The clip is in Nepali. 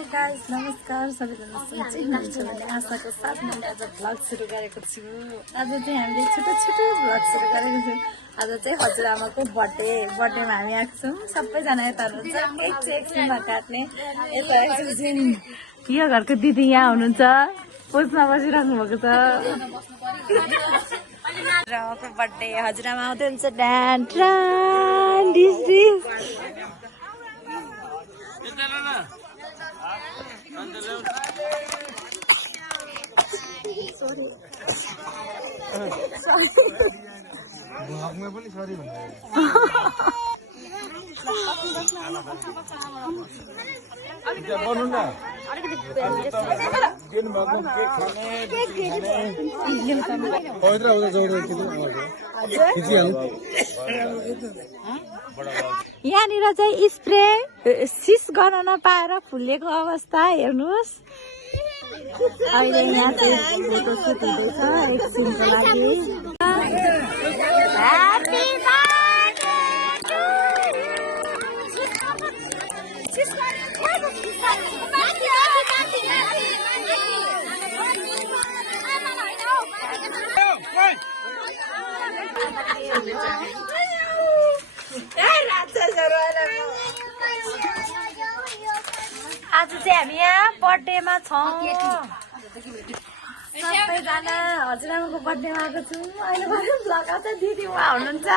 गाइस नमस्कार सबैजना सन्चै हुनुहुन्छ भन्ने आशाको साथ मैले आज भ्लग सुरु गरेको छु। आज चाहिँ हामीले छोटो छोटो भ्लग सुरु गरेको छौँ। आज चाहिँ हजुरआमाको बर्थडेमा हामी आएको छौँ। सबैजना यता हुनुहुन्छ, केक चाहिँ एकछिनमा काट्ने यता एकछिन। यो घरको दिदी यहाँ हुनुहुन्छ, पोजमा बसिराख्नु भएको छ। हजुरआमाको बर्थडे, हजुरआमा आउँदै हुन्छ। ड्यान ट्रान डिस डिस भ्लगमा पनि सरी भन्नु न यहाँनिर चाहिँ स्प्रे सिस गर्न नपाएर फुलेको अवस्था हेर्नुहोस्। अहिले यहाँ चाहिँ फोटो सुट हुँदैछ एकछिनको लागि। आज चाहिँ हामी यहाँ बर्थडेमा छौँ। सबैजना हजुरआमाको बर्थडेमा आएको छौँ। अहिले भर्खर भ्लग आउँछ, दिदी उहाँ हुनुहुन्छ।